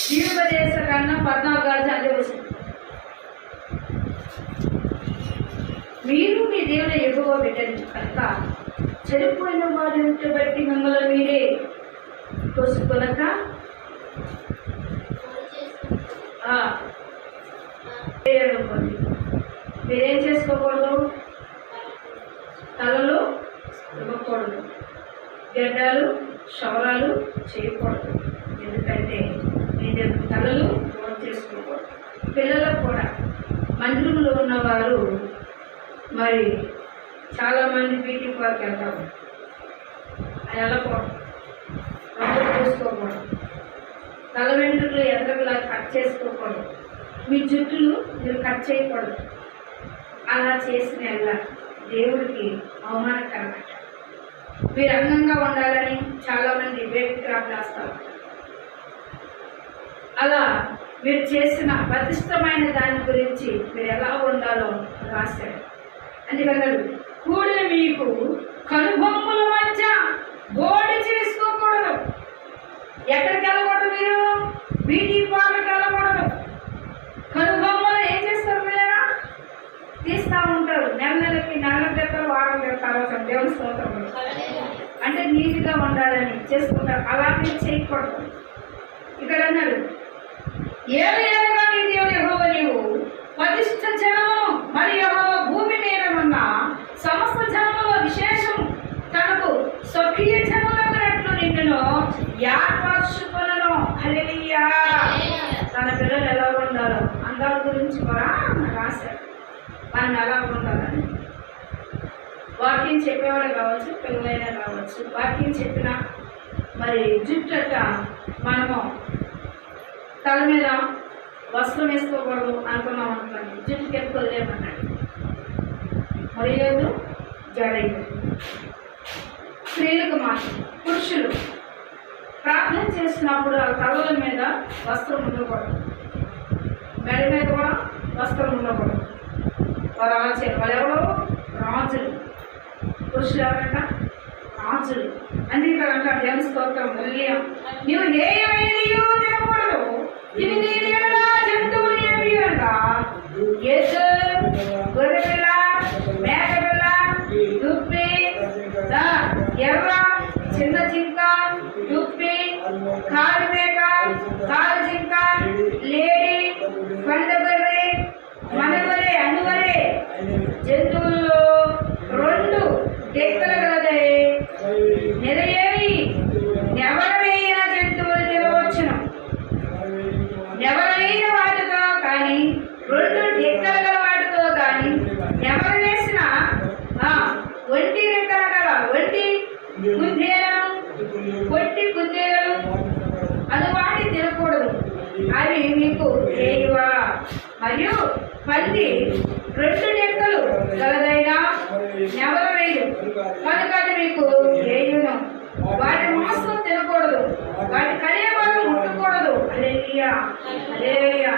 జీవోపదేశ కన్నా పద్నాలుగు అధ్యాయం వచ్చింది మీరు మీ దేవుని ఎగువ పెట్టండి కనుక చనిపోయిన వారి బట్టి మిమ్మల్ని మీరే తోసుకొనక మీరేం చేసుకోకూడదు? తలలు ఇవ్వకూడదు గడ్డాలు క్షవరాలు చేయకూడదు. ఎందుకంటే తలలు ఫోన్ చేసుకోకూడదు పిల్లలకు కూడా. మందిరంలో ఉన్నవారు మరి చాలామంది బ్యూటీ పార్క్ వెళ్తాము అది వెళ్ళకూడదు. రంగు పూసుకోకూడదు తల వెంట్రుకలు ఎదరలా కట్ చేసుకోకూడదు. మీ జుట్టులు మీరు కట్ చేయకూడదు. అలా చేసిన ఎలా దేవుడికి అవమానకరమట మీరు అందంగా ఉండాలని చాలామంది వేడి క్రాఫ్ట్ రాస్తారు మీరు చేసిన ప్రతిష్టమైన దాని గురించి మీరు ఎలా ఉండాలో రాశారు. అందుకన్నాడు కూడిన మీకు కనుబొమ్మల మధ్య బోడి చేసుకోకూడదు. ఎక్కడికి వెళ్ళకూడదు మీరు? బ్యూటీ పాటకి వెళ్ళకూడదు. కనుబొమ్మలు ఏం చేస్తారు మీరా? తీస్తూ ఉంటారు. నెల నెలకి నెల పెడతారు వారం పెడతారు ఒక దేవుని స్తోత్రం అంటే నీట్గా ఉండాలని చేసుకుంటారు. అలా మీరు చేయకూడదు. ఇక్కడ అన్నారు ఏడు ఏడుగా నీ దేవుడు యెహోవా నీవు? పదిష్ట జనము మరి యెహోవా భూమి మీద సమస్త జనముల విశేషము తనకు స్వకీయ జనములకున్నట్లు నిన్నును యాత్వార్షుకులను హల్లెలూయా. తన పిల్లలు ఎలా ఉండాలో అందరి గురించి కూడా రాశారు. మనం ఎలా ఉండాలని. వాక్యం చెప్పేవాడు కావచ్చు పిల్లలైనా కావచ్చు. వాక్యం చెప్పిన మరి జుట్టట మనము తల మీద వస్త్రం వేసుకోకూడదు అనుకున్నాం అనుకోండి జుట్టుకి ఎక్కువ వదిలేమన్నాడు మరియు జడయ్య స్త్రీలకు మాత్రం పురుషులు ప్రార్థన చేసినప్పుడు ఆ తలల మీద వస్త్రం ఉండకూడదు మెడ మీద కూడా వస్త్రం ఉండకూడదు వారు అలా చేయరు వాళ్ళు ఎవరో రాజులు పురుషులు ఎవరంట రాజులు అందుకే ఇక్కడ అంటారు దేవ స్తోత్రం మళ్ళీ నీవు ఏ తినకూడదు ఎర్ర చిన్న చింత దుప్పి కాలు అవి మీకు చేయువా మరియు పంది రెండు డెక్కలు గలదైనా? నెవల వేయు. కనుక అది మీకు చేయును వాటి మాంసం తినకూడదు. వాటి కలియ వాళ్ళు ముట్టకూడదు. అలేలియా అలేలియా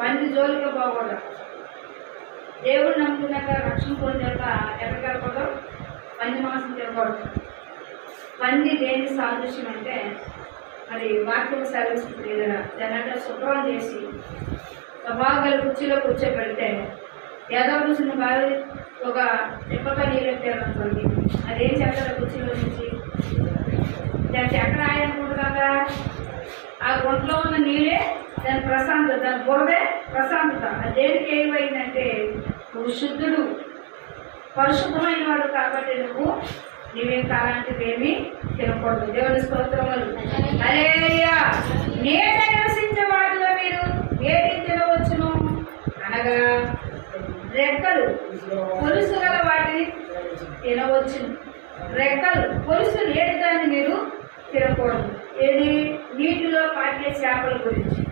పంది జోలికి పోకూడదు. దేవుడు నమ్ముకున్నాక రక్షణ పొందాక ఎక్కడికెళ్ళకూడదు పంది మాంసం తినకూడదు. పంది దేని సాదృశ్యం అంటే మరి వాక్యం సర్వీస్ దగ్గర దానంటే శుభ్రం చేసి సభాగల కుర్చీలో కూర్చోబెడితే ఏదో కూర్చున్న బావి ఒక తిప్పక నీళ్ళు అనుకోండి అదేం చేస్తారు కుర్చీలో నుంచి? దానికి ఎక్కడ కదా? ఆ గుంటలో ఉన్న నీళ్ళే దాని ప్రశాంతత దాని బురదే ప్రశాంతత. అది దేనికి ఏమైందంటే నువ్వు శుద్ధుడు పరిశుభ్రమైన వాడు కాబట్టి నువ్వు నీవేం అలాంటివేమీ తినకూడదు. దేవుని స్తోత్రములు. అలేయా నేట నివసించే వాటిలో మీరు ఏది తినవచ్చును? అనగా రెక్కలు. పొలుసు గల వాటిని తినవచ్చును. రెక్కలు పొలుసు లేని దాన్ని మీరు తినకూడదు. ఏది? నీటిలో పాటే చేపల గురించి.